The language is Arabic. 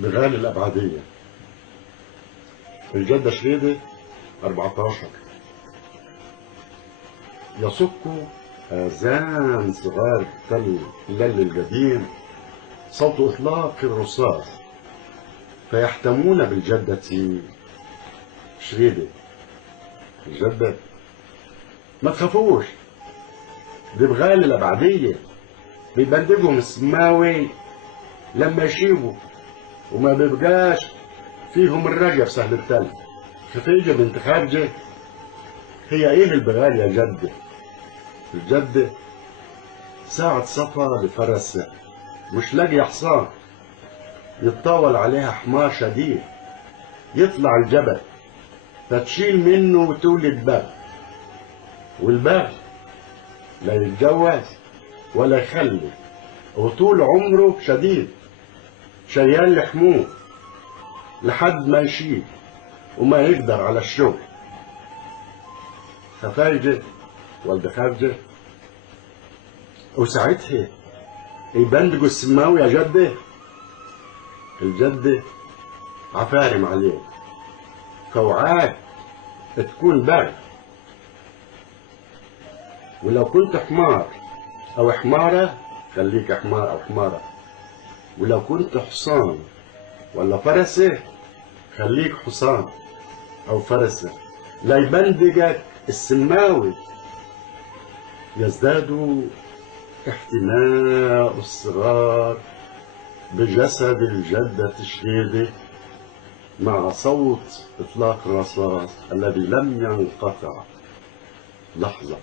بغالي الأبعدية. الجدة شريدة 14 يصك آذان صغار تل اللل القديم صوت إطلاق الرصاص فيحتمون بالجدة شريدة. الجدة ما تخافوش، دي بغالي الأبعدية بيبندقهم السماوي لما يشيبوا وما بيبقاش فيهم الرجا في سهل التل. خفيجة بنت خارجة هي ايه البغال يا جدة؟ الجدة ساعة صفا لفرسة مش لاقي حصان يتطاول عليها حمار شديد يطلع الجبل فتشيل منه وتولد بغل، والبغل لا يتجوز ولا يخلف وطول عمره شديد شيال لحموه لحد ما يشيل وما يقدر على الشغل. خفايجة والدة خارجة وساعتها يبندقوا السماوي يا جدة. الجدة عفارم عليك فوعاك تكون بغل، ولو كنت حمار او حمارة خليك حمار او حمارة، ولو كنت حصان ولا فرسة خليك حصان او فرسة. لا يبندقك السماوي. يزداد احتماء الصغار بجسد الجدة شريدة مع صوت إطلاق الرصاص الذي لم ينقطع لحظة.